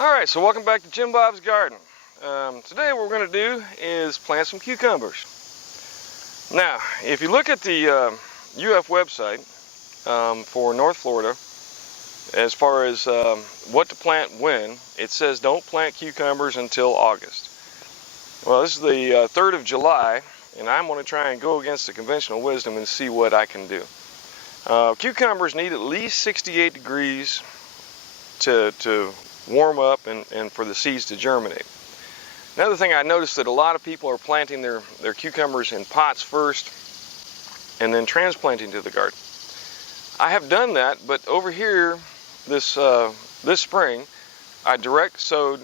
Alright, so welcome back to Jim Bob's Garden. Today what we're going to do is plant some cucumbers. Now, if you look at the UF website for North Florida, as far as what to plant when, it says don't plant cucumbers until August. Well, this is the 3rd of July, and I'm going to try and go against the conventional wisdom and see what I can do. Cucumbers need at least 68 degrees to warm up and for the seeds to germinate. Another thing I noticed that a lot of people are planting their cucumbers in pots first and then transplanting to the garden. I have done that, but over here this spring I direct sowed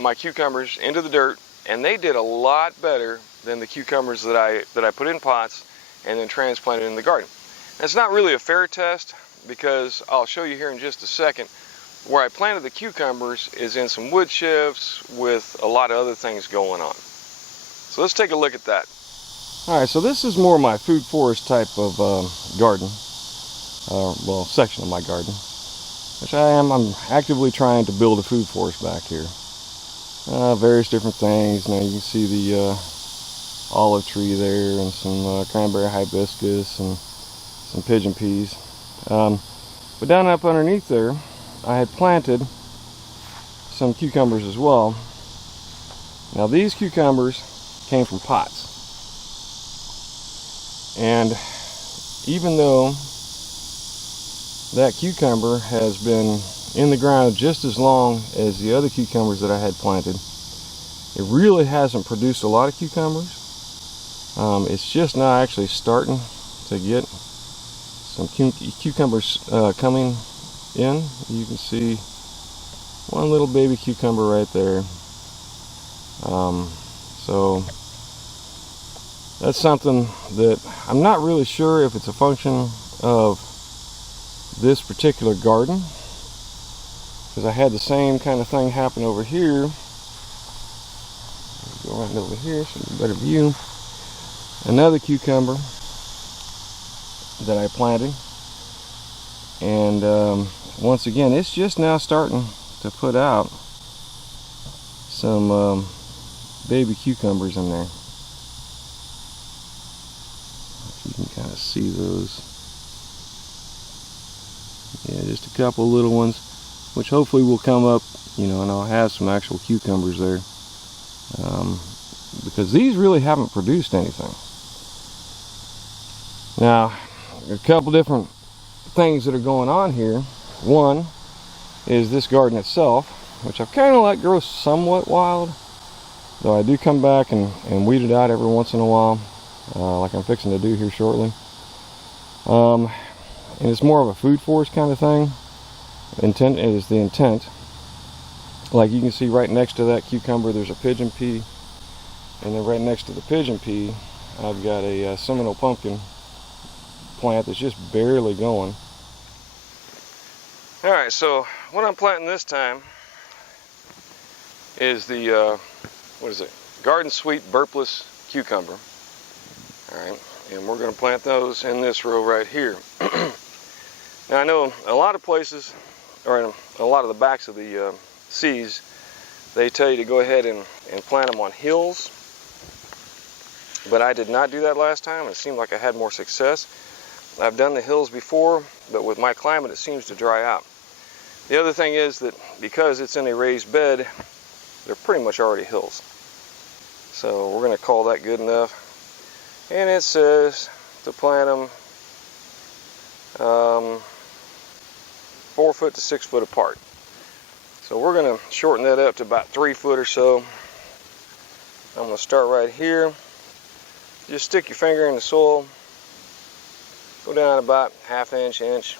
my cucumbers into the dirt, and they did a lot better than the cucumbers that I put in pots and then transplanted in the garden. And it's not really a fair test, because I'll show you here in just a second. Where I planted the cucumbers is in some wood shifts with a lot of other things going on. So let's take a look at that. Alright, so this is more my food forest type of garden. Well, section of my garden. Which I'm actively trying to build a food forest back here. Various different things. Now you can see the olive tree there, and some cranberry hibiscus, and some pigeon peas. But down up underneath there, I had planted some cucumbers as well. Now these cucumbers came from pots, and even though that cucumber has been in the ground just as long as the other cucumbers that I had planted, it really hasn't produced a lot of cucumbers. It's just now actually starting to get some cucumbers coming in. You can see one little baby cucumber right there. So that's something that I'm not really sure if it's a function of this particular garden, because I had the same kind of thing happen over here. Go right over here so you get a better view. Another cucumber that I planted, and once again, it's just now starting to put out some baby cucumbers in there. If you can kind of see those. Yeah, just a couple little ones, which hopefully will come up, and I'll have some actual cucumbers there. Because these really haven't produced anything. Now, a couple different things that are going on here. One is this garden itself, which I've kind of let grow somewhat wild, though I do come back and weed it out every once in a while, like I'm fixing to do here shortly. And it's more of a food forest kind of thing. Intent is the intent. Like you can see right next to that cucumber there's a pigeon pea, and then right next to the pigeon pea I've got a Seminole pumpkin plant that's just barely going. Alright, so what I'm planting this time is the, Garden Sweet Burpless Cucumber. Alright, and we're going to plant those in this row right here. Now I know a lot of places, or in a lot of the backs of the seeds, they tell you to go ahead and plant them on hills. But I did not do that last time. It seemed like I had more success. I've done the hills before, but with my climate it seems to dry out. The other thing is that because it's in a raised bed, they're pretty much already hills. So we're going to call that good enough. And it says to plant them 4 foot to 6 foot apart. So we're going to shorten that up to about 3 foot or so. I'm going to start right here. Just stick your finger in the soil. Go down about ½ inch,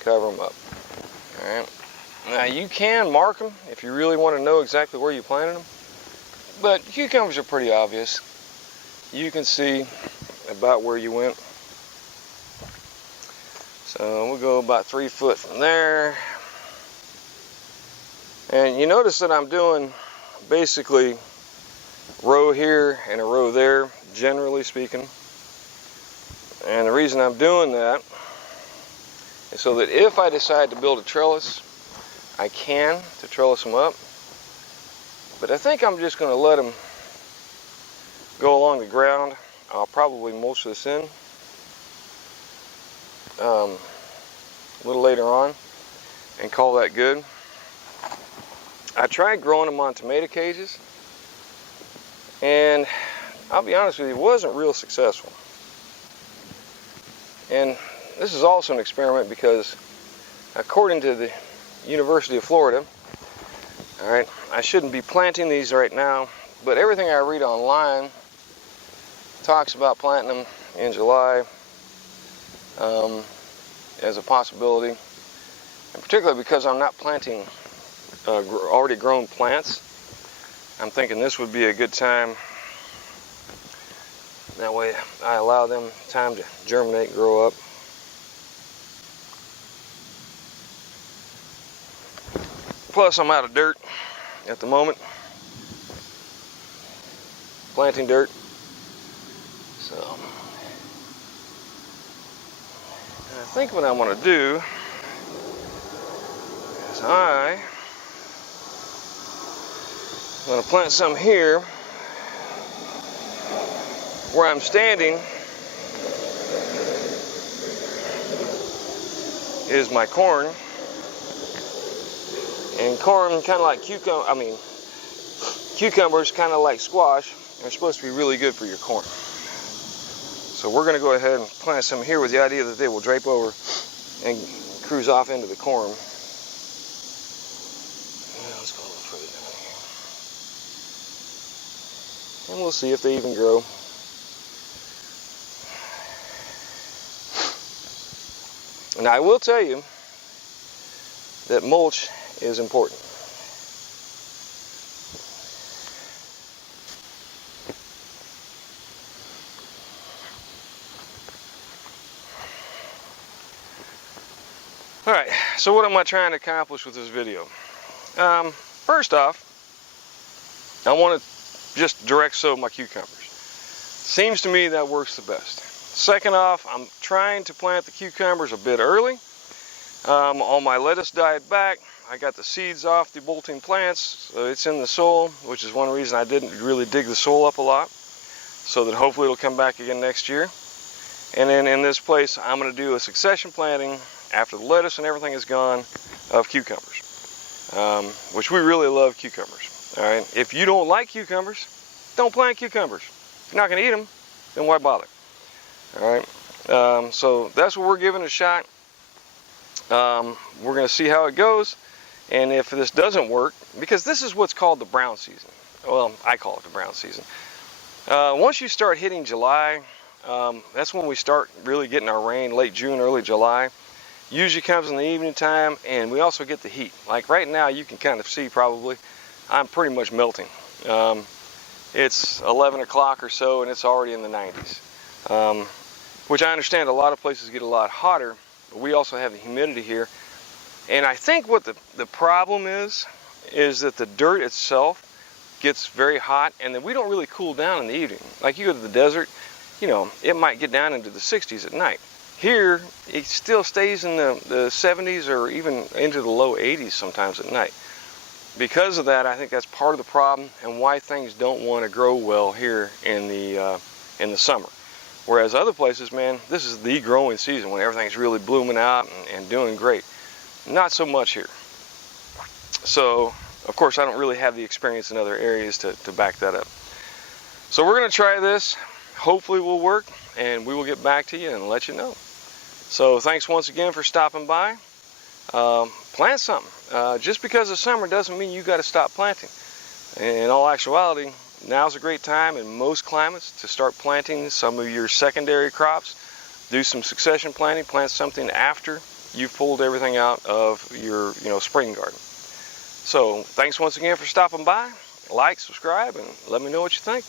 cover them up. Alright. Now you can mark them if you really want to know exactly where you planted them, but cucumbers are pretty obvious. You can see about where you went. So we'll go about 3 foot from there. And you notice that I'm doing basically row here and a row there, generally speaking. And the reason I'm doing that is so that if I decide to build a trellis, I can to trellis them up, but I think I'm just going to let them go along the ground. I'll probably mulch this in a little later on and call that good. I tried growing them on tomato cages, and I'll be honest with you, it wasn't real successful. And this is also an experiment because according to the University of Florida, all right, I shouldn't be planting these right now, but everything I read online talks about planting them in July as a possibility, and particularly because I'm not planting already grown plants. I'm thinking this would be a good time. That way I allow them time to germinate, grow up. Plus I'm out of dirt at the moment, planting dirt. So I think what I'm going to do is I'm going to plant some here where I'm standing is my corn, and corn kind of like cucumbers kind of like squash are supposed to be really good for your corn. So we're going to go ahead and plant some here with the idea that they will drape over and cruise off into the corn. Let's go a little further down here. And we'll see if they even grow. And I will tell you that mulch is important. Alright, so what am I trying to accomplish with this video? First off, I want to just direct sow my cucumbers. Seems to me that works the best. Second off, I'm trying to plant the cucumbers a bit early. On my lettuce diet back, I got the seeds off the bolting plants, so it's in the soil, which is one reason I didn't really dig the soil up a lot, so that hopefully it'll come back again next year. And then in this place, I'm going to do a succession planting after the lettuce and everything is gone of cucumbers, which we really love cucumbers. All right, if you don't like cucumbers, don't plant cucumbers. If you're not going to eat them, then why bother? All right, so that's what we're giving a shot. We're going to see how it goes, and if this doesn't work, because this is what's called the brown season. Well, I call it the brown season. Once you start hitting July, that's when we start really getting our rain, late June, early July. Usually comes in the evening time, and we also get the heat. Like right now, you can kind of see probably, I'm pretty much melting. It's 11 o'clock or so, and it's already in the 90s. Which I understand a lot of places get a lot hotter, but we also have the humidity here. And I think what the problem is that the dirt itself gets very hot, and then we don't really cool down in the evening. Like you go to the desert, you know, it might get down into the 60s at night. Here, it still stays in the 70s or even into the low 80s sometimes at night. Because of that, I think that's part of the problem and why things don't want to grow well here in the summer. Whereas other places, man, this is the growing season when everything's really blooming out and doing great. Not so much here. So, of course, I don't really have the experience in other areas to back that up. So we're going to try this. Hopefully it will work, and we will get back to you and let you know. So thanks once again for stopping by. Plant something. Just because it's summer doesn't mean you got to stop planting. In all actuality, now's a great time in most climates to start planting some of your secondary crops. Do some succession planting. Plant something after you've pulled everything out of your spring garden. So thanks once again for stopping by. Like, subscribe, and let me know what you think.